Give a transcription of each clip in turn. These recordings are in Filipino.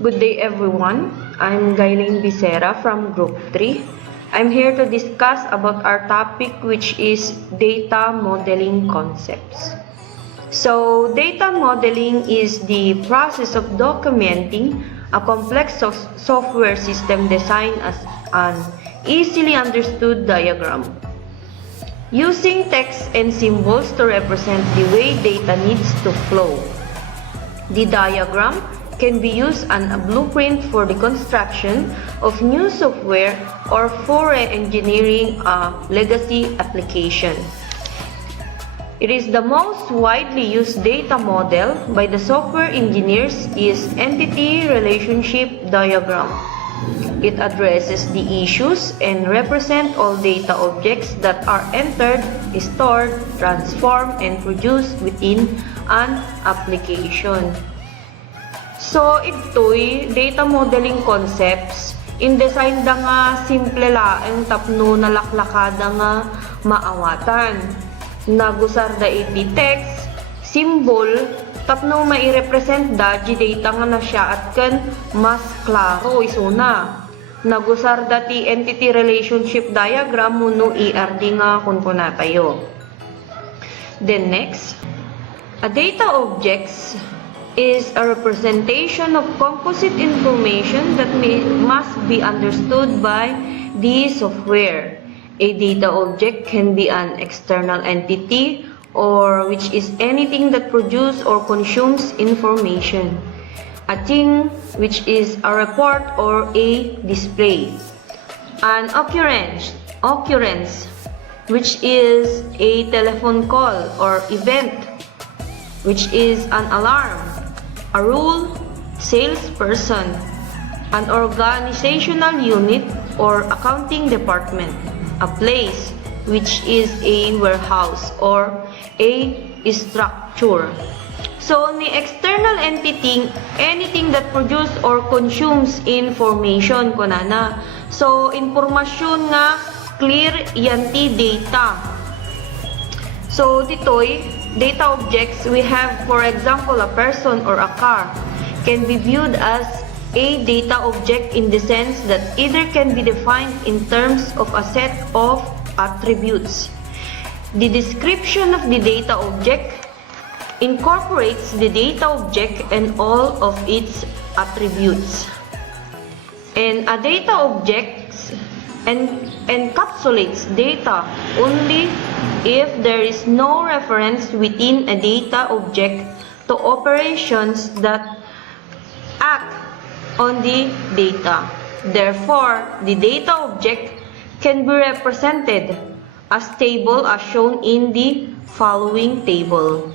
Good day everyone. I'm Gaileen Becerra from Group 3. I'm here to discuss about our topic, which is data modeling concepts. So data modeling is the process of documenting a complex software system designed as an easily understood diagram, using text and symbols to represent the way data needs to flow. The diagram can be used as a blueprint for the construction of new software or for re-engineering a legacy application. It is the most widely used data model by the software engineers is entity relationship diagram. It addresses the issues and represents all data objects that are entered, stored, transformed, and produced within an application. So, ito'y data modeling concepts in design da nga simple laeng tapno nalaklakada nga maawatan. Nagusar da iti text, symbol, tapno mai-represent da di data nga na siya at kan mas klaro isuna. Nagusar da ti entity relationship diagram muno ERD nga kunkunata tayo. Then next, a data objects is a representation of composite information that must be understood by the software. A data object can be an external entity or which is anything that produces or consumes information. A thing which is a report or a display. An occurrence which is a telephone call or event, which is an alarm. A rule, salesperson, an organizational unit or accounting department, a place, which is a warehouse or a structure. So, ni external entity, anything that produce or consumes information kunana. So, informasyon nga clear yan ti data. So, ditoy data objects, we have, for example, a person or a car can be viewed as a data object in the sense that either can be defined in terms of a set of attributes. The description of the data object incorporates the data object and all of its attributes. And a data object encapsulates data only if there is no reference within a data object to operations that act on the data. Therefore, the data object can be represented as table as shown in the following table.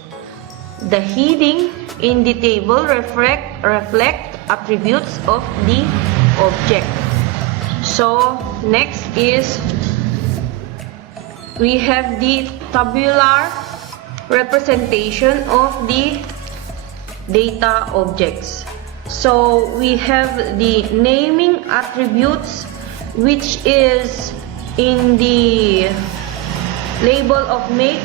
The heading in the table reflect attributes of the object. So, next is we have the tabular representation of the data objects. So, we have the naming attributes, which is in the label of make,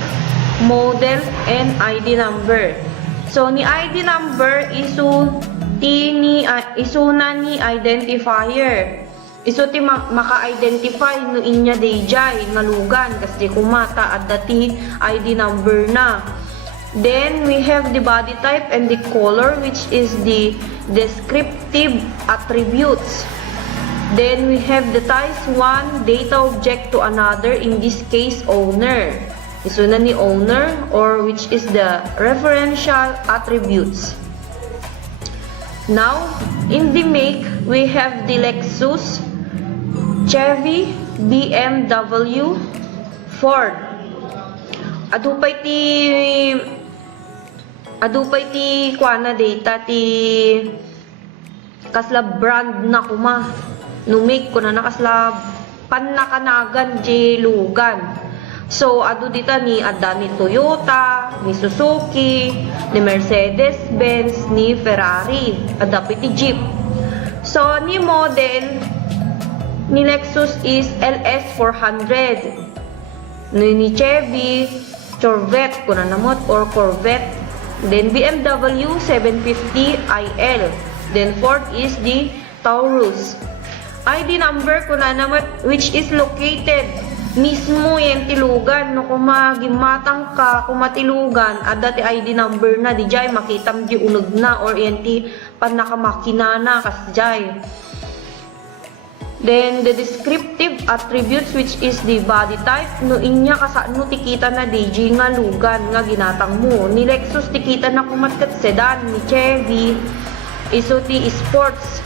model, and ID number. So, ni ID number isuna ni identifier. Iso ti maka-identify no inya dayjay nga lugan kasi kumata at dati ID number na. Then we have the body type and the color, which is the descriptive attributes. Then we have the ties one data object to another, in this case owner. Iso na ni owner, or which is the referential attributes. Now, in the make, we have the Lexus, Chevy, BMW, Ford. Adupay ti kuana data ti kasla brand na kuma. No make ko na nakasla panakanagan di lugan. So, adu dita ni adda ni Toyota, ni Suzuki, ni Mercedes-Benz, ni Ferrari, adda ti Jeep. So, ni model ni Lexus is LS400. Ni Chevy, Corvette, kuna namot, or Corvette. Then BMW 750 IL. Then fourth is the Taurus. ID number ko na naman which is located mismo yung tilugan no kumagimatang ka kumatilugan ada ti ID number na di jay makitam di unog na or yung ti panakamakina na kasjay. Then the descriptive attributes which is the body type no inya kasano tikita na DJ nga lugan nga ginatang mo ni Lexus tikita na kumatkat sedan ni Chevy iso ti sports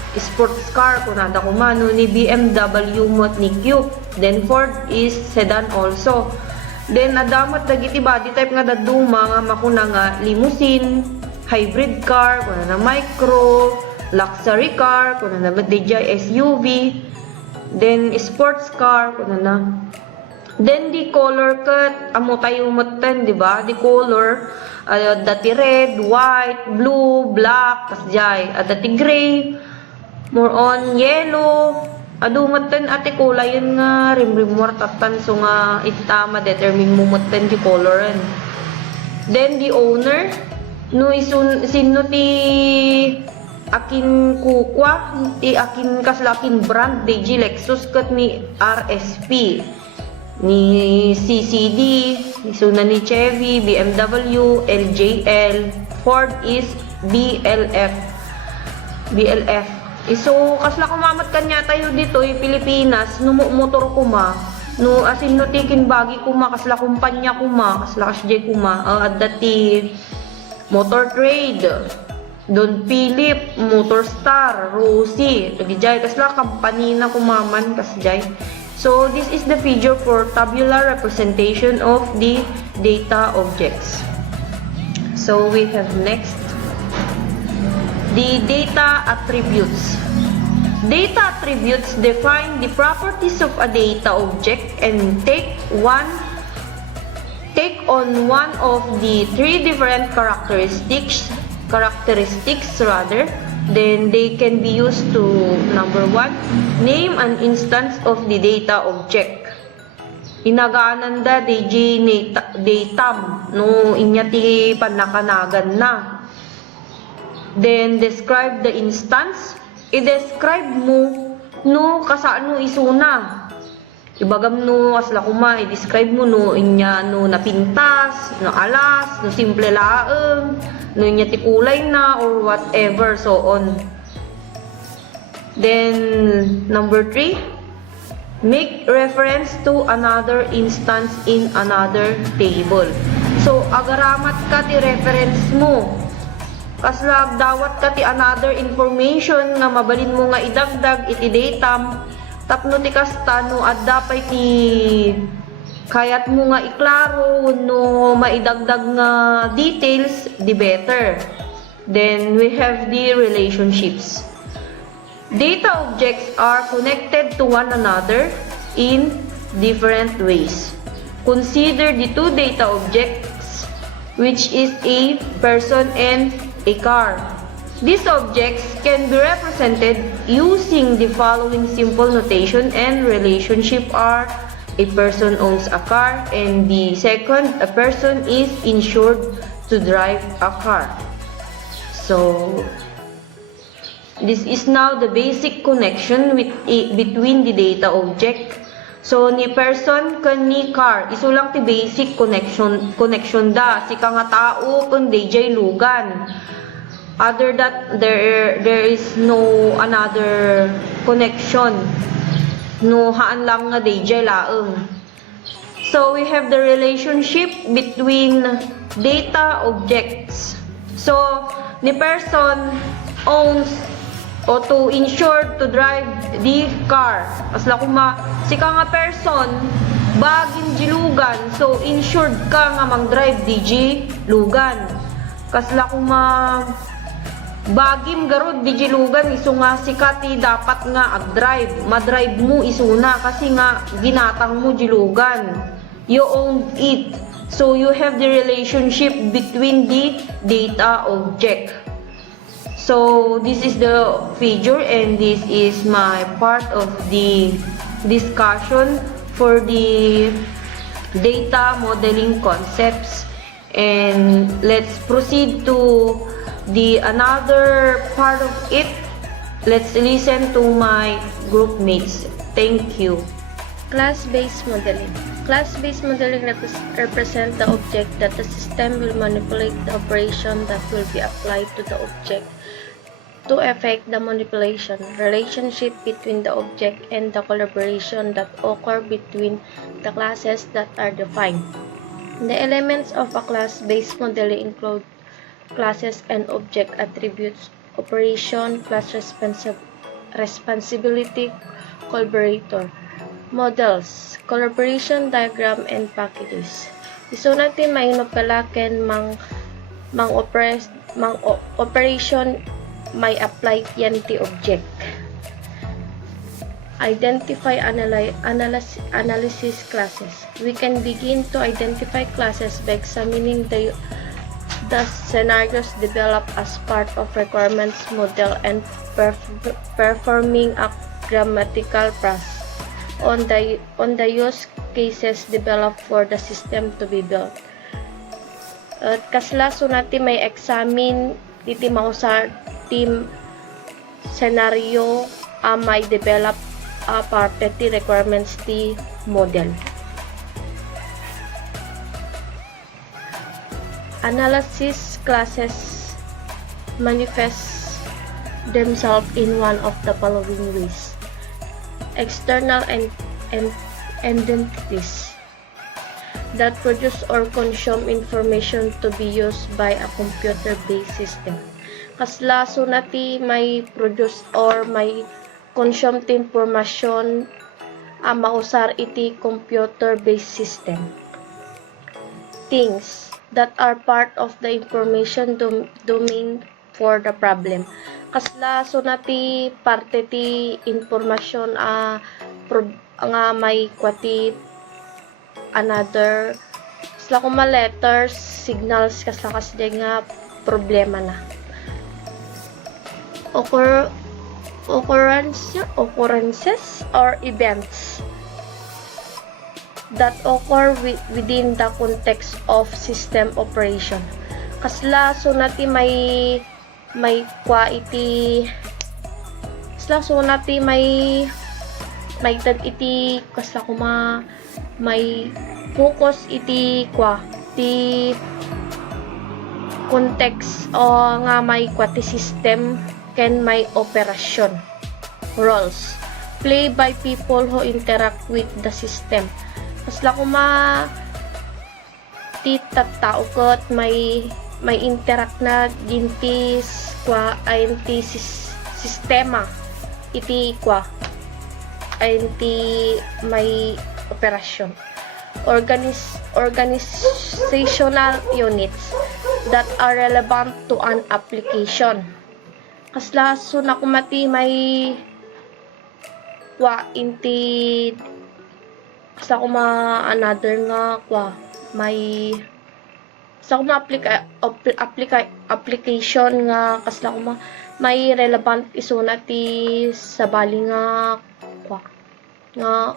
car kung nada kumano ni BMW mot ni Cube. Then Ford is sedan also. Then adamot dagiti body type nga daduma nga makuna nga limousine, hybrid car, kung na micro, luxury car, kung na DJI SUV, then sports car, kung na. Then the color cut, amo tayo mutan, di ba? The color, dati red, white, blue, black, kasjay, dati gray, more on yellow, adumatan ate kulay yun nga rimrimor tatan so nga itama determine mo mutan di coloran. Then the owner no sino ti akin kukwa ti akin kaslakin brand DJ Lexus kat ni RSP ni CCD ni suna ni Chevy, BMW, LJL, Ford is BLF. So, kasla kumamat kanya tayo dito, Pilipinas, motor kuma, no, asin no tikin bagi kuma, kasla kumpanya kuma, kasla kasjay kuma, dati Motor Trade, Don Philip, Motor Star, Rosie, nagijay, kasla company na kumaman, kasjay. So, this is the figure for tabular representation of the data objects. So, we have next. The data attributes. Data attributes define the properties of a data object and take on one of the three different characteristics rather. Then they can be used to number 1, name an instance of the data object. Inagananda DJ datam no inyati panakanagan na. Then, describe the instance. I-describe mo no kasano isuna. Ibagam no asla kuma, i-describe mo no inya no napintas, no alas, no simple laeng, no inya tikulay na or whatever so on. Then, number 3, make reference to another instance in another table. So, agaramat ka ti reference mo. Kasla dawat ka ti another information nga mabalin mo nga idagdag iti datam tapno ti kastano at dapay ti kayat mo nga iklaro no maidagdag nga details the better. Then we have the relationships. Data objects are connected to one another in different ways. Consider the two data objects which is a person and a car. These objects can be represented using the following simple notation and relationship are a person owns a car and the second, a person is insured to drive a car. So, this is now the basic connection between the data object. So, ni person kan ni car, iso lang ti basic connection da. Si ka nga tao kun DJ lugan. Other that there is no another connection. No haan lang nga DJ laeng. So, we have the relationship between data objects. So, ni person owns o to insure to drive the car. Asla kuma, si ka nga person, bagin jilugan, so insured ka nga mag-drive DJ lugan. Kasla kuma, bagim garod DJ lugan, iso nga si Kati dapat nga ag-drive. Ma-drive mo isuna kasi nga ginatang mo jilugan. You own it. So you have the relationship between the data object. So, this is the figure and this is my part of the discussion for the data modeling concepts. And let's proceed to the another part of it Let's listen to my group mates. Thank you. Class-based modeling. Class-based modeling represents the object that the system will manipulate the operation that will be applied to the object to effect the manipulation, relationship between the object and the collaboration that occur between the classes that are defined. The elements of a class-based modeling include classes and object attributes, operation, class responsibility, collaborator. Models, collaboration diagram and packages. Isu natin mainopalaken mang operation may apply yan ti object. Identify analysis classes. We can begin to identify classes by examining the scenarios developed as part of requirements model and performing a grammatical process on the use cases developed for the system to be built. At kaslaso natin may examine iti mausar team scenario may develop parte ti requirements ti model. Analysis classes manifest themselves in one of the following ways. External entities that produce or consume information to be used by a computer-based system. Kaslaso nati may produce or may consume ti information mausar iti computer-based system. Things that are part of the information domain for the problem. Kaslaso nati parte ti informasyon nga may kwati another sila kuma letters, signals kasla kasde nga problema na. Occurrences or events that occur within the context of system operation. Kaslaso nati may kwa iti kaslaso nati may tad iti kasla kuma may focus iti kwa ti context o nga may kwa ti system ken may operasyon. Roles play by people who interact with the system. Kasla kuma ti tattao ket may interact na ginti kwa ayon ti sistema iti kwa ayon ti may operasyon. Organizational units that are relevant to an application. Kaslaso na kumati may kwa inti kasla kuma another nga kwa may kasla kuma application nga kasla kuma may relevant isuna ti sabali nga kwa nga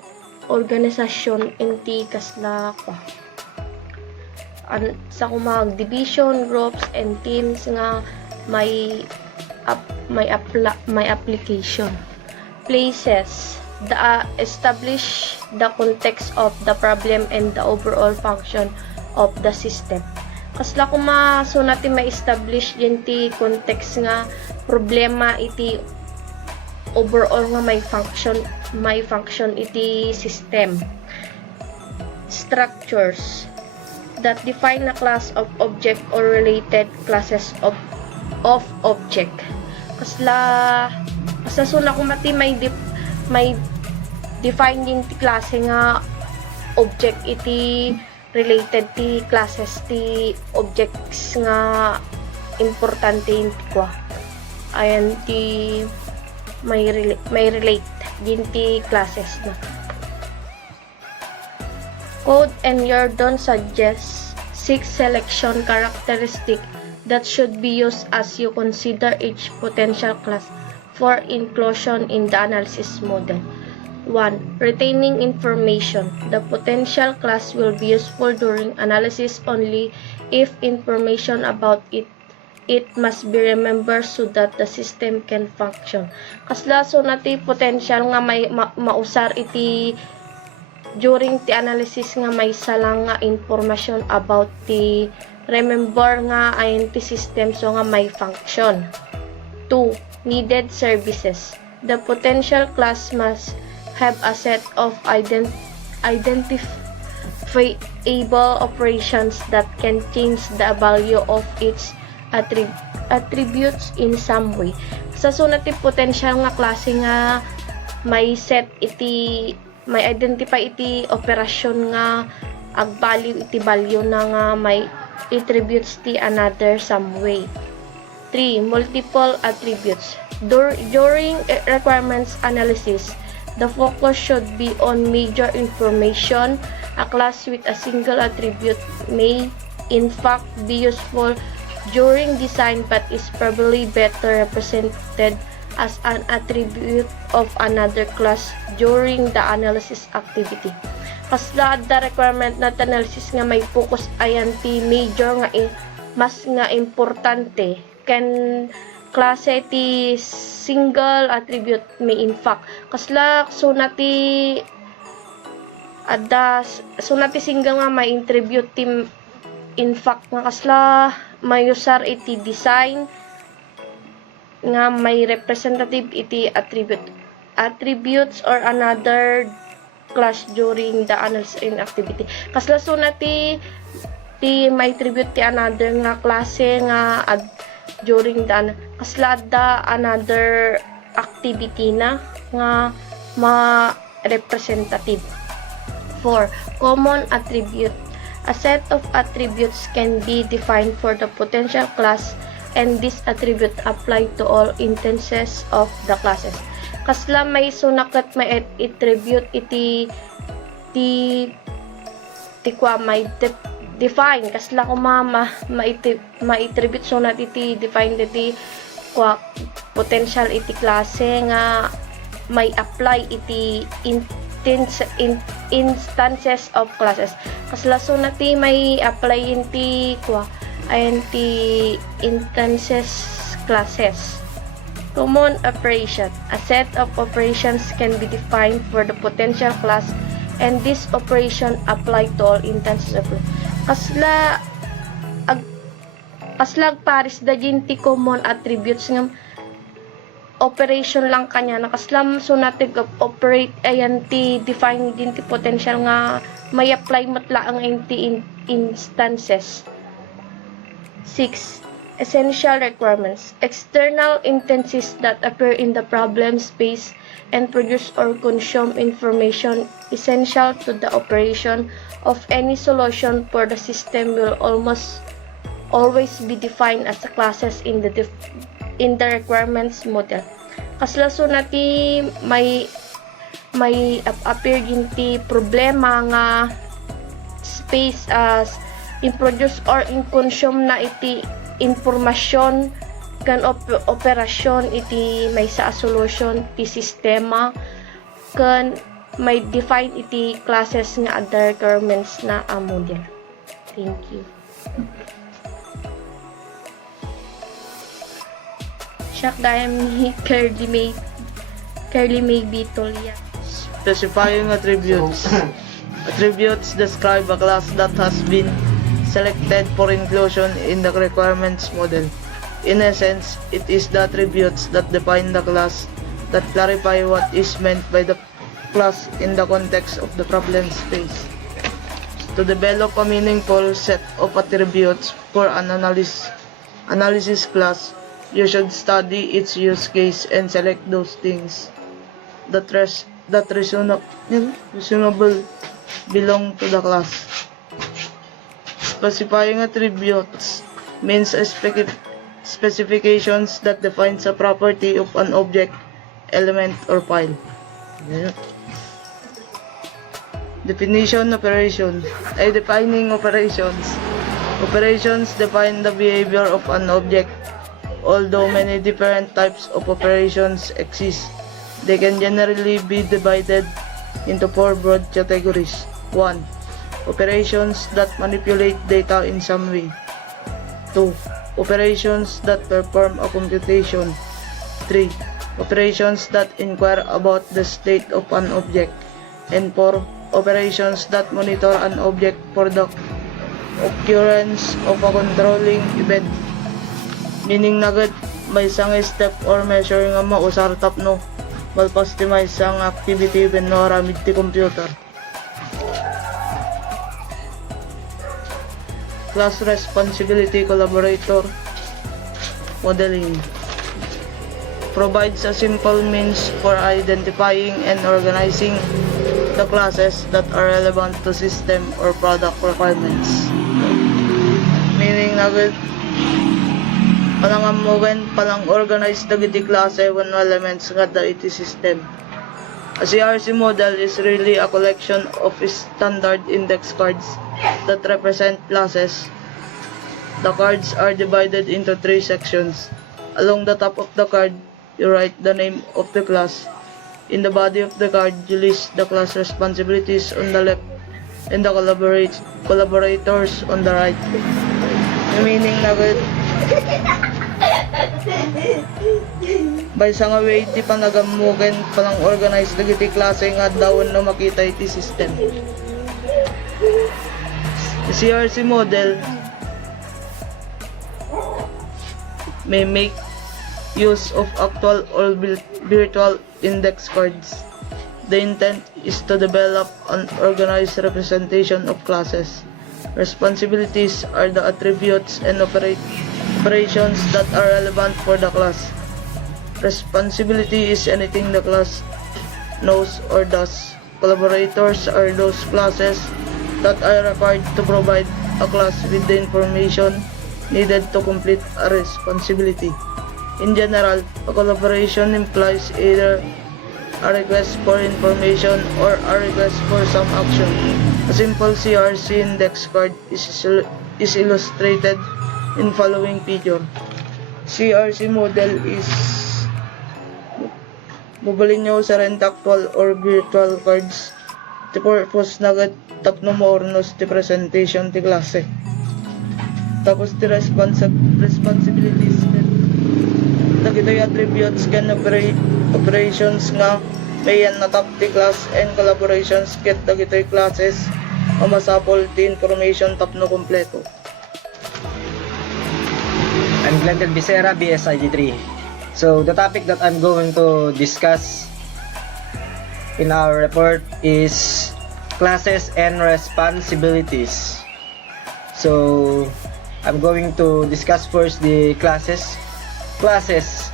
organisasyon inti kasla kwa sa kuma division groups and teams nga may application. Places establish the context of the problem and the overall function of the system. Kasla kuma so natin ma-establish din ti context nga problema iti overall nga may function iti system. Structures that define a class of object or related classes of object. Kasla so na kumati may define din ti klase nga object iti related ti classes ti objects nga importante inti kwa ayan ti may relate din ti classes na. Code and Yordon suggests 6 selection characteristic that should be used as you consider each potential class for inclusion in the analysis model. 1. Retaining information. The potential class will be useful during analysis only if information about it it must be remembered so that the system can function. Kasla so nati potential nga may mausar iti during the analysis nga may salang nga information about the remember nga ayon ti system so nga may function. 2. Needed services. The potential class must have a set of identifiable operations that can change the value of its attributes in some way. Sa sunat ti potential nga klase nga may set iti may identify iti operasyon nga ag value iti value na nga may attributes ti another some way. 3. Multiple attributes. During requirements analysis, the focus should be on major information. A class with a single attribute may in fact be useful during design but is probably better represented as an attribute of another class during the analysis activity. Kasla the requirement na analysis nga may focus ayan ti major nga mas nga importante ken klase ti single attribute may in fact kasla sunati single nga may attribute ti in fact nga kasla may usar iti design nga may representative iti attributes or another class during the analysis in activity. Kasla sunati ti may attribute ti another nga klase nga during the kasla da another activity na nga ma-representative. 4. Common attribute. A set of attributes can be defined for the potential class and this attribute apply to all instances of the classes. Kasla may sunakat may attribute iti kwa may define kasla ko ma-attribute sunat iti define iti kwa potential iti klase nga may apply iti instances of classes. Kasla sunat ti may apply iti kwa ayan ti instances classes. Common operation. A set of operations can be defined for the potential class and this operation apply to all instances of kasla paris da ti common attributes ng operation lang kanya na kaslam sunatig operate ayan ti define din ti potential nga may apply matla ang ti instances. 6. Essential requirements. External entities that appear in the problem space and produce or consume information essential to the operation of any solution for the system will almost always be defined as classes in the requirements model. Kasla sunati may appear din ti problema nga space as in-produce or in-consume na iti informasyon kan operasyon iti may sa solution ti sistema kan may define iti classes nga other requirements na model. Thank you. Siak dayam ni Curly May Bitolia. Specifying attributes. Attributes describe a class that has been selected for inclusion in the requirements model. In essence, it is the attributes that define the class that clarify what is meant by the class in the context of the problem space. To develop a meaningful set of attributes for an analysis class, you should study its use case and select those things that reasonable belong to the class. Specifying attributes means specifications that defines a property of an object, element, or file. Definition operation ay defining operations. Operations define the behavior of an object. Although many different types of operations exist, they can generally be divided into 4 broad categories. 1. Operations that manipulate data in some way. 2. operations that perform a computation. 3. Operations that inquire about the state of an object. And 4. Operations that monitor an object for the occurrence of a controlling event. Meaning na gud may isang step or measure nga mausar tapno malpastimize ang activity when naramid ti computer. Class responsibility collaborator modeling provides a simple means for identifying and organizing the classes that are relevant to system or product requirements. Meaning na gud palang organize dagiti klase when elements nga da iti system. A CRC model is really a collection of standard index cards that represent classes. The cards are divided into 3 sections. Along the top of the card, you write the name of the class. In the body of the card, you list the class responsibilities on the left and the collaborators on the right. Meaning na gud by sa nga way di pa nagamugen palang organize dagiti klase nga dawon no makita iti system. The CRC model may make use of actual or virtual index cards. The intent is to develop an organized representation of classes. Responsibilities are the attributes and operations that are relevant for the class. Responsibility is anything the class knows or does. Collaborators are those classes that are required to provide a class with the information needed to complete a responsibility. In general, a collaboration implies either a request for information or a request for some action. A simple CRC index card is illustrated in following picture. CRC model is mobilin nyo sa actual or virtual cards. The purpose na tapno mo ornos ti presentation ti klase. Tapos ti responsibilities dagitoy attributes can operations nga may natap ti class and collaborations ket dagitoy classes o masapol ti information tapno kompleto. I'm Glendon Becerra, BSID3. So the topic that I'm going to discuss in our report is classes and responsibilities. So I'm going to discuss first the classes. Classes.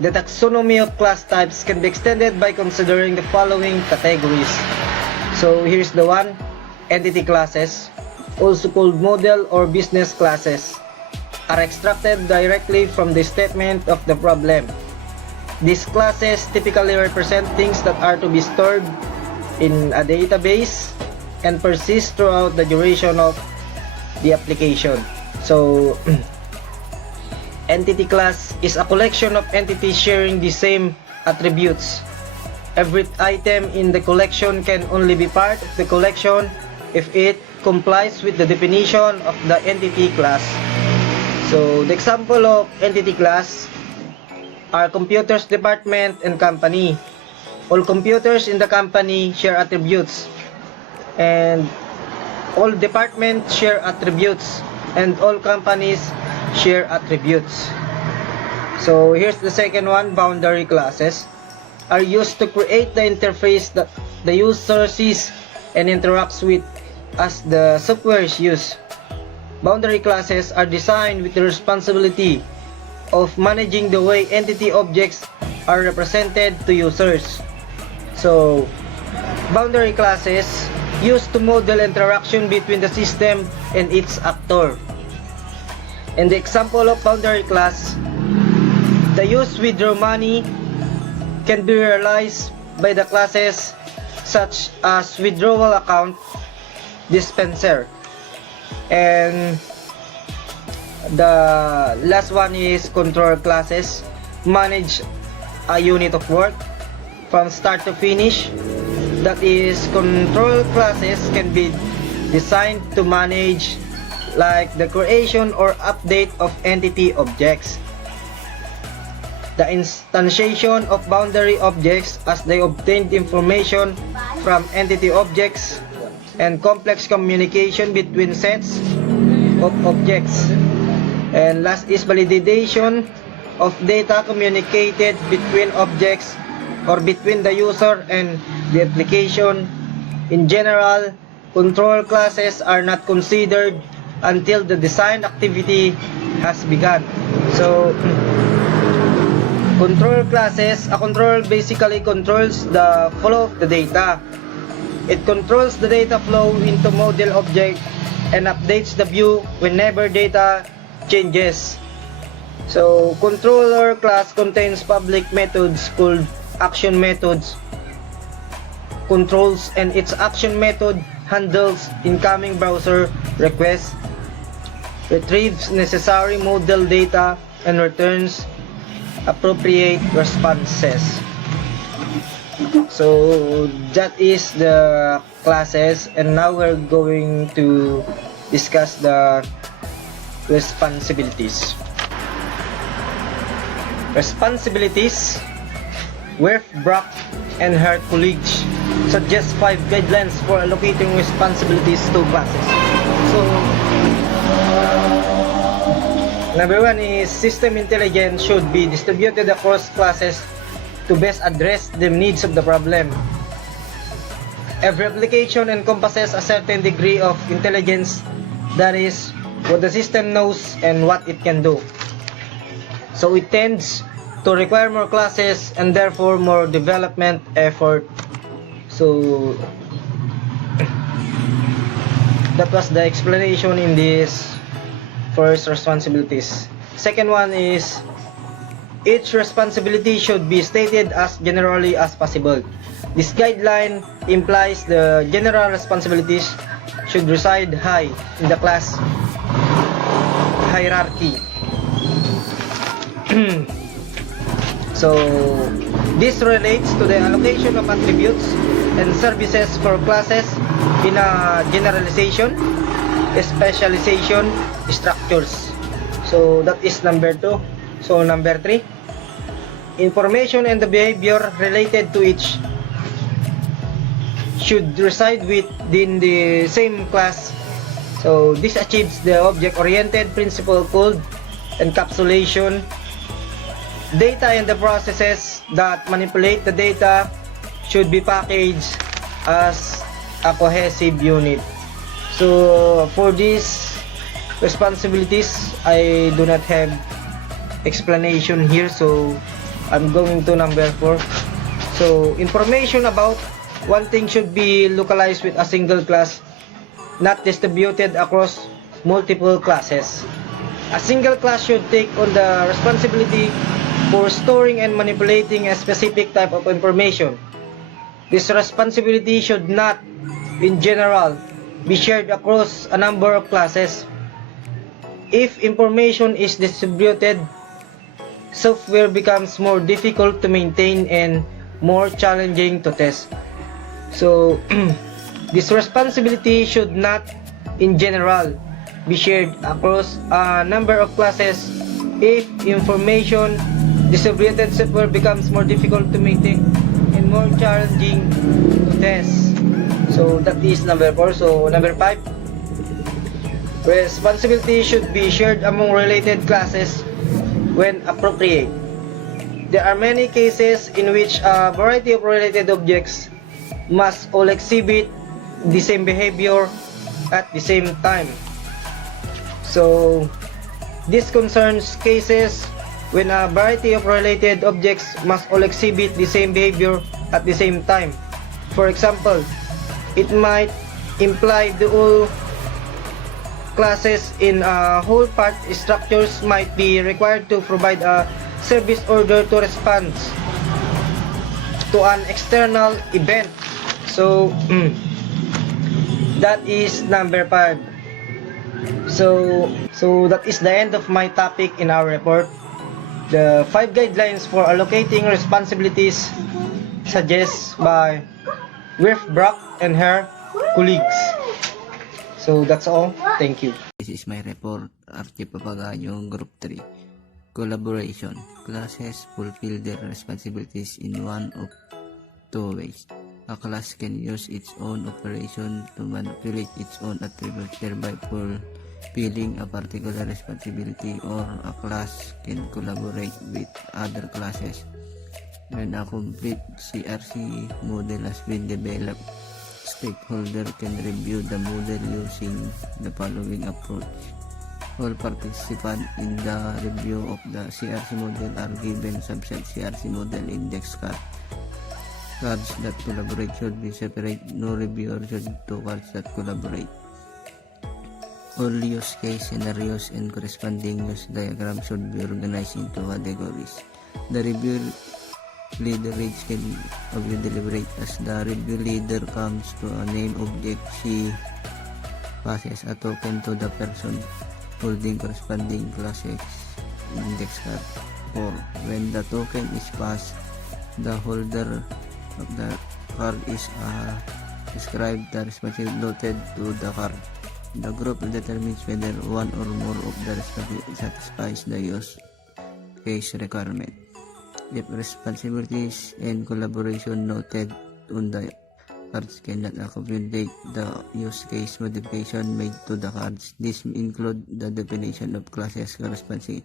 The taxonomy of class types can be extended by considering the following categories. So here's the one: entity classes, also called model or business classes, are extracted directly from the statement of the problem. These classes typically represent things that are to be stored in a database and persist throughout the duration of the application. So entity class is a collection of entities sharing the same attributes. Every item in the collection can only be part of the collection if it complies with the definition of the entity class. So the example of entity class are computers department and company. All computers in the company share attributes, and all departments share attributes, and all companies share attributes. So here's the second one: boundary classes are used to create the interface that the user sees and interacts with as the software is used. Boundary classes are designed with the responsibility of managing the way entity objects are represented to users. So boundary classes used to model interaction between the system and its actor. In the example of boundary class, the use withdraw money can be realized by the classes such as withdrawal account, dispenser, and the last one is control classes, manage a unit of work from start to finish. That is, control classes can be designed to manage like the creation or update of entity objects, the instantiation of boundary objects as they obtained information from entity objects, and complex communication between sets of objects. And last is validation of data communicated between objects or between the user and the application. In general, control classes are not considered until the design activity has begun. So, control classes, a control basically controls the flow of the data. It controls the data flow into model object and updates the view whenever data changes. So, controller class contains public methods called action methods, controls, and its action method handles incoming browser requests, retrieves necessary model data, and returns appropriate responses. So that is the classes, and now we're going to discuss the responsibilities. Responsibilities. Wirth, Brock, and her colleagues suggest 5 guidelines for allocating responsibilities to classes. So, number 1 is system intelligence should be distributed across classes to best address the needs of the problem. Every application encompasses a certain degree of intelligence, that is, what the system knows and what it can do. So it tends to require more classes and therefore more development effort. So that was the explanation in this first responsibilities. Second one is each responsibility should be stated as generally as possible. This guideline implies the general responsibilities should reside high in the class hierarchy. So this relates to the allocation of attributes and services for classes in a generalization, specialization structures. So that is number 2. So number 3, information and the behavior related to each should reside within the same class. So this achieves the object-oriented principle called encapsulation. Data and the processes that manipulate the data should be packaged as a cohesive unit. So for these responsibilities, I do not have explanation here, so I'm going to number 4. So information about one thing should be localized with a single class, not distributed across multiple classes. A single class should take on the responsibility for storing and manipulating a specific type of information. This responsibility should not, in general, be shared across a number of classes. If information is distributed, software becomes more difficult to maintain and more challenging to test. So, this responsibility should not, in general, be shared across a number of classes. If information distributed software becomes more difficult to maintain and more challenging to test. So that is number 4. So number 5, responsibility should be shared among related classes when appropriate. There are many cases in which a variety of related objects must all exhibit the same behavior at the same time. So this concerns cases when a variety of related objects must all exhibit the same behavior at the same time. For example, it might imply the all classes in a whole part structures might be required to provide a service order to respond to an external event. So that is number 5. So that is the end of my topic in our report. The 5 guidelines for allocating responsibilities suggested by Wirth, Brock, and her colleagues. So that's all. Thank you. This is my report. Archie Papagayo, Group 3. Collaboration. Classes fulfill their responsibilities in one of two ways. A class can use its own operation to manipulate its own attributes, thereby fulfilling a particular responsibility, or a class can collaborate with other classes. When a complete CRC model has been developed, stakeholder can review the model using the following approach. All participants in the review of the CRC model are given subset CRC model index card. Cards that collaborate should be separate. No reviewer should do cards that collaborate. All use case scenarios and corresponding use diagrams should be organized into categories. The review leader reads can of you deliberate. As the review leader comes to a name object, she passes a token to the person holding corresponding classes index card. 4. When the token is passed, the holder of the card is described the responsibility noted to the card. The group determines whether one or more of the responsibility satisfies the use case requirement. If responsibilities and collaboration noted on the cards cannot accommodate the use case modification made to the cards, this include the definition of classes corresponding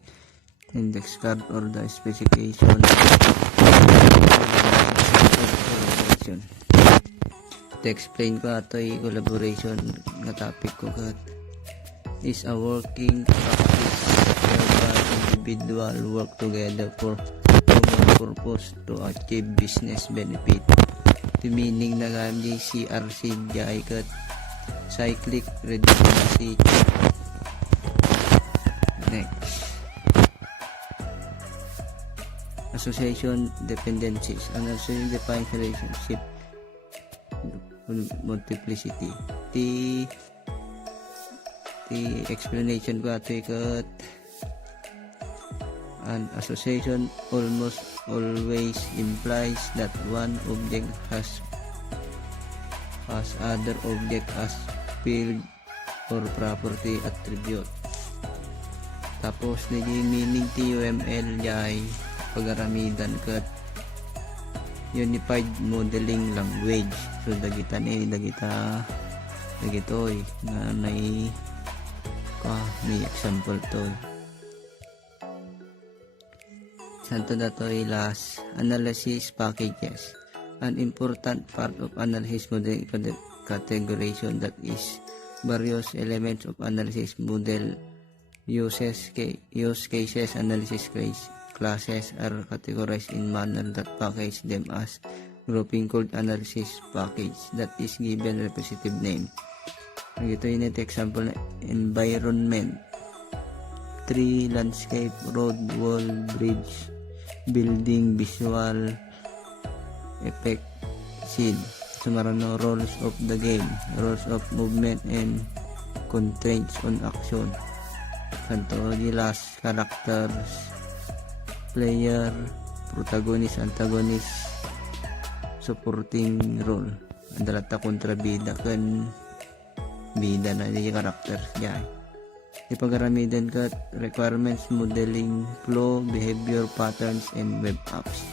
index card or the specification collaboration. To explain ko ato'y collaboration nga topic ko kat is a working practice whereby individual work together for common purpose to achieve business benefit. The meaning na gamit CRC jay kat cyclic redundancy. Next, association dependencies. An association defines relationship multiplicity. The explanation ko ato kat an association almost always implies that one object has other object as field or property attribute. Tapos naging meaning TUML ay pagaramidan kat unified modeling language. So dagitoy na may example to. Santo datoy last analysis packages. An important part of analysis model categorization, that is various elements of analysis model use cases analysis classes are categorized in manner that package them as grouping called analysis package that is given representative name. Ito yung example na environment, tree, landscape, road, wall, bridge, building, visual effect, scene. Sumarano, roles of the game, roles of movement and constraints on action. Kanto, last, characters, player, protagonist, antagonist, supporting role. Andalata kontrabida kan bida na di characters jay. Ipagaramidan ka requirements, modeling, flow, behavior, patterns, and web apps.